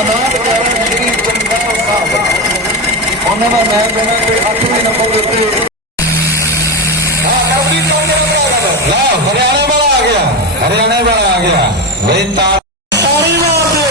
ਅਨਾਥ ਪਿਆਰਾ ਸ਼੍ਰੀ ਚਮਕੌਰ ਸਾਹਿਬ ਉਹਨਾਂ ਦਾ ਮੈਂ ਦੇਣਾ ਤੇ 8ਵੇਂ ਨੰਬਰ ਦੇ ਉੱਤੇ हरियाणा वाला आ गया, हरियाणा वाला आ गया भाई ताड़ी मार दो।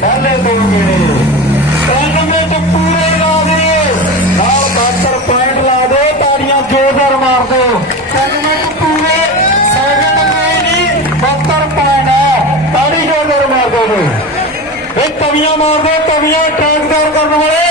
पहले दो गेड़े तो पूरे ला दे, 72 पॉइंट ला दो, ताड़ियां जोरदार मार दो। पूरे सेकंड में नहीं 72 पॉइंट है, ताड़ी जोरदार मार दो। तवियां मार दो, तवियां ट्रांसफर करने वाले